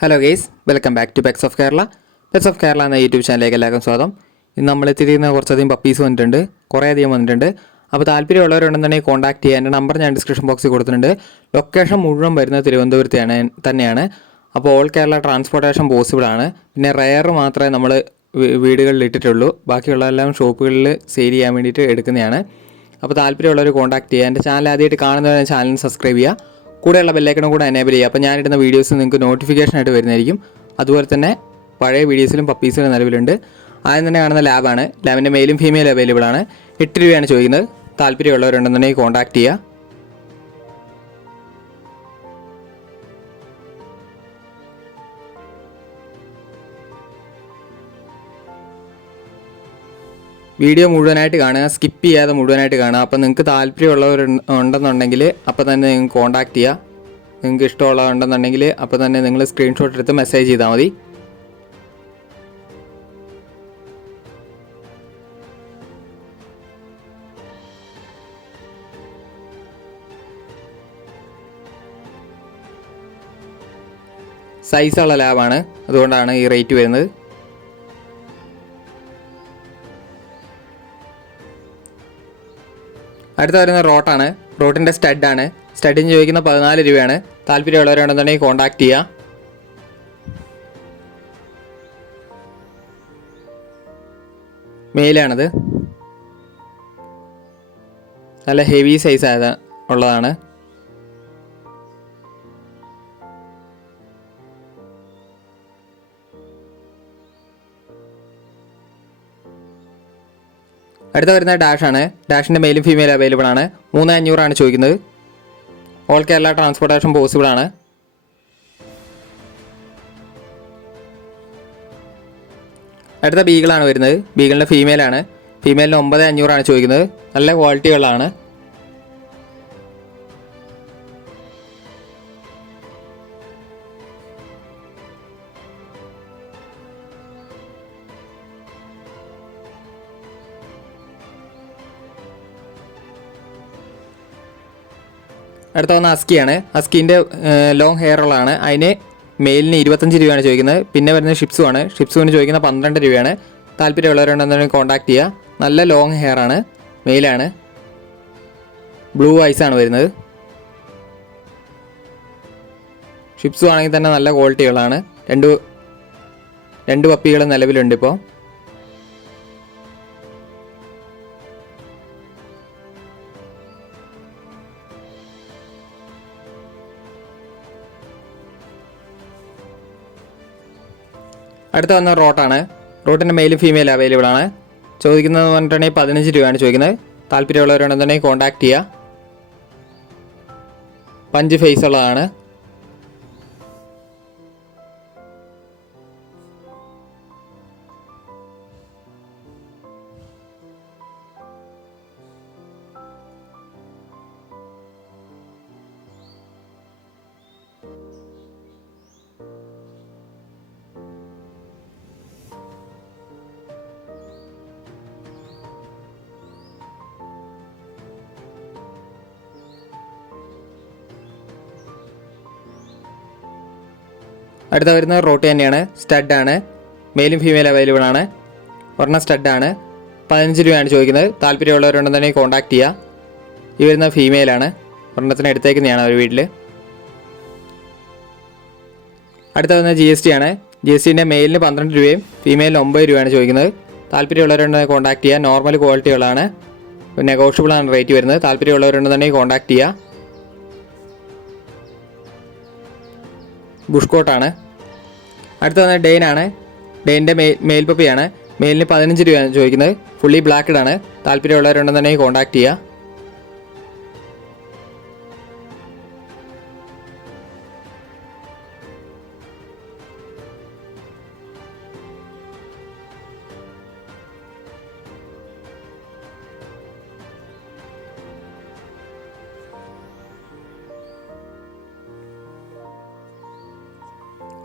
Hello guys, welcome back to pets of Kerala. Pets of Kerala എന്ന YouTube ചാനലിലേക്ക് എല്ലാവർക്കും സ്വാഗതം. ഇന്ന് നമ്മൾ എത്തിയിരിക്കുന്ന കുറച്ചധികം പപ്പീസ് വന്നിട്ടുണ്ട്, കുറേയധികം വന്നിട്ടുണ്ട്. അപ്പോൾ താല്പര്യമുള്ളവരുണ്ടെന്നുണ്ടെങ്കിൽ കോൺടാക്ട് ചെയ്യുക. എൻ്റെ നമ്പർ ഞാൻ ഡിസ്ക്രിപ്ഷൻ ബോക്സിൽ കൊടുത്തിട്ടുണ്ട്. ലൊക്കേഷൻ മുഴുവൻ വരുന്നത് തിരുവനന്തപുരത്താണ് തന്നെയാണ്. അപ്പോൾ ഓൾ കേരള ട്രാൻസ്പോർട്ടേഷൻ പോസിബിൾ ആണ്. പിന്നെ റെയർ മാത്രമേ നമ്മൾ വീടുകളിൽ ഇട്ടിട്ടുള്ളൂ, ബാക്കിയുള്ളതെല്ലാം ഷോപ്പുകളിൽ സെയിൽ ചെയ്യാൻ വേണ്ടിയിട്ട് എടുക്കുന്നതാണ്. അപ്പോൾ താല്പര്യമുള്ളവർ കോൺടാക്ട് ചെയ്യുക. എൻ്റെ ചാനൽ ആദ്യമായിട്ട് കാണുന്നവരെ ചാനൽ സബ്സ്ക്രൈബ് ചെയ്യുക, കൂടെയുള്ള ബെല്ലൈക്കണും കൂടെ എനേബിൾ ചെയ്യുക. അപ്പോൾ ഞാനിടുന്ന വീഡിയോസ് നിങ്ങൾക്ക് നോട്ടിഫിക്കേഷൻ ആയിട്ട് വരുന്നതായിരിക്കും. അതുപോലെ തന്നെ പഴയ വീഡിയോസിലും പപ്പീസിലും നിലവിലുണ്ട്. ആദ്യം തന്നെ കാണുന്ന ലാബാണ്. ലാബിൻ്റെ മെയിലും ഫീമെയിലും അവൈലബിൾ ആണ്. 8 രൂപയാണ് ചോദിക്കുന്നത്. താല്പര്യമുള്ളവരുണ്ടെന്നുണ്ടെങ്കിൽ കോൺടാക്ട് ചെയ്യുക. വീഡിയോ മുഴുവനായിട്ട് കാണുക, സ്കിപ്പ് ചെയ്യാതെ മുഴുവനായിട്ട് കാണുക. അപ്പോൾ നിങ്ങൾക്ക് താല്പര്യമുള്ളവരുണ്ടെന്നുണ്ടെങ്കിൽ അപ്പോൾ തന്നെ നിങ്ങൾക്ക് കോൺടാക്ട് ചെയ്യുക. നിങ്ങൾക്ക് ഇഷ്ടമുള്ളതുണ്ടെന്നുണ്ടെങ്കിൽ അപ്പോൾ തന്നെ നിങ്ങൾ സ്ക്രീൻഷോട്ട് എടുത്ത് മെസ്സേജ് ചെയ്താൽ മതി. സൈസുള്ള ലാബാണ്, അതുകൊണ്ടാണ് ഈ റേറ്റ് വരുന്നത്. അടുത്ത വരുന്ന റോട്ടാണ്. റോട്ടിൻ്റെ സ്റ്റഡാണ്. സ്റ്റഡിന് ചോദിക്കുന്ന 14 രൂപയാണ്. താല്പര്യമുള്ളവരുണ്ടെന്നുണ്ടെങ്കിൽ കോൺടാക്ട് ചെയ്യുക. മെയിലാണിത്. നല്ല ഹെവി സൈസ് ഉള്ളതാണ്. അടുത്ത വരുന്ന ഡാഷാണ്. ഡാഷിൻ്റെ മെയിലും ഫീമെയിലും അവൈലബിൾ ആണ്. 3500 ചോദിക്കുന്നത്. ഓൾ കേരള ട്രാൻസ്പോർട്ടേഷൻ പോസിബിൾ ആണ്. അടുത്ത ബീഗിളാണ് വരുന്നത്. ബീഗിളിൻ്റെ ഫീമെയിലാണ്. ഫീമെയിലിന് 9500 ചോദിക്കുന്നത്. നല്ല ക്വാളിറ്റികളാണ്. അടുത്ത വന്ന അസ്കിയാണ്. അസ്കീൻ്റെ ലോങ് ഹെയർ ഉള്ളതാണ്. അതിന് മെയിലിന് 25 രൂപയാണ് ചോദിക്കുന്നത്. പിന്നെ വരുന്നത് ഷിപ്സുമാണ്. ഷിപ്സുവിന് ചോദിക്കുന്ന 12 രൂപയാണ്. താല്പര്യമുള്ളവരുണ്ടെന്നുണ്ടെങ്കിൽ കോൺടാക്ട് ചെയ്യുക. നല്ല ലോങ് ഹെയർ ആണ്, മെയിലാണ്. ബ്ലൂ ഐസാണ് വരുന്നത്. ഷിപ്സു ആണെങ്കിൽ തന്നെ നല്ല ക്വാളിറ്റികളാണ്. രണ്ട് പപ്പികൾ നിലവിലുണ്ട് ഇപ്പോൾ. അടുത്ത വന്ന റോട്ടാണ്. റോട്ടിൻ്റെ മെയിലും ഫീമെയിലും അവൈലബിൾ ആണ്. ചോദിക്കുന്നത് പറഞ്ഞിട്ടുണ്ടെങ്കിൽ 15 രൂപയാണ് ചോദിക്കുന്നത്. താല്പര്യമുള്ളവരുണ്ടെന്നുണ്ടെങ്കിൽ കോൺടാക്ട് ചെയ്യുക. 5 ഫേസ് ഉള്ളതാണ്. അടുത്ത വരുന്നത് റോട്ടി തന്നെയാണ്. സ്റ്റഡാണ്. മെയിലും ഫീമെയിലും അവൈലബിൾ ആണ്. ഒരെണ്ണം സ്റ്റഡാണ്. 15 രൂപയാണ് ചോദിക്കുന്നത്. താല്പര്യമുള്ളവരുണ്ടെന്നുണ്ടെങ്കിൽ കോൺടാക്ട് ചെയ്യുക. ഈ വരുന്ന ഫീമെയിലാണ്. ഒരെണ്ണത്തിന് എടുത്തേക്കുന്നതാണ് അവർ വീട്ടിൽ. അടുത്ത വരുന്നത് GST ആണ്. GSTൻ്റെ മെയിലിന് 12 രൂപയും ഫീമെയിലിന് 9 രൂപയാണ് ചോദിക്കുന്നത്. താല്പര്യമുള്ളവരുണ്ടെങ്കിൽ കോൺടാക്ട് ചെയ്യുക. നോർമൽ ക്വാളിറ്റികളാണ്. നെഗോഷ്യബിളാണ് റേറ്റ് വരുന്നത്. താല്പര്യമുള്ളവരുണ്ടെന്നുണ്ടെങ്കിൽ കോൺടാക്ട് ചെയ്യുക. ബുഷ് കോട്ടാണ്. അടുത്ത വന്നത് ഡെയിനാണ്. ഡെയിൻ്റെ മെയിൽ പപ്പിയാണ്. മെയിലിന് 15 രൂപയാണ് ചോദിക്കുന്നത്. ഫുള്ളി ബ്ലാക്കഡാണ്. താല്പര്യമുള്ളവരുണ്ടെന്നുണ്ടെങ്കിൽ കോൺടാക്ട് ചെയ്യുക.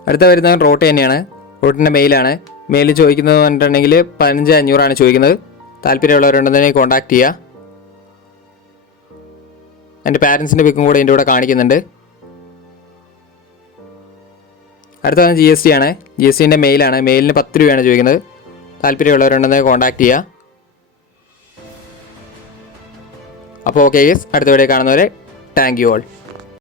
അടുത്ത വരുന്നത് റോട്ട് തന്നെയാണ്. റോട്ടിൻ്റെ മെയിലാണ്. മെയിൽ ചോദിക്കുന്നത് പറഞ്ഞിട്ടുണ്ടെങ്കിൽ 15,500 ചോദിക്കുന്നത്. താല്പര്യമുള്ളവരുണ്ടെന്നുണ്ടെങ്കിൽ കോൺടാക്ട് ചെയ്യുക. എൻ്റെ പാരൻസിൻ്റെ പിക്കും കൂടെ എൻ്റെ കൂടെ കാണിക്കുന്നുണ്ട്. അടുത്തത് GST ആണ്. GSTൻ്റെ മെയിലാണ്. മെയിലിന് 10 രൂപയാണ് ചോദിക്കുന്നത്. താല്പര്യമുള്ളവരുണ്ടെങ്കിൽ കോൺടാക്ട് ചെയ്യുക. അപ്പോൾ ഓക്കെ ഗൈസ്, അടുത്ത വീഡിയോ കാണുന്നവരെ താങ്ക് യു ഓൾ.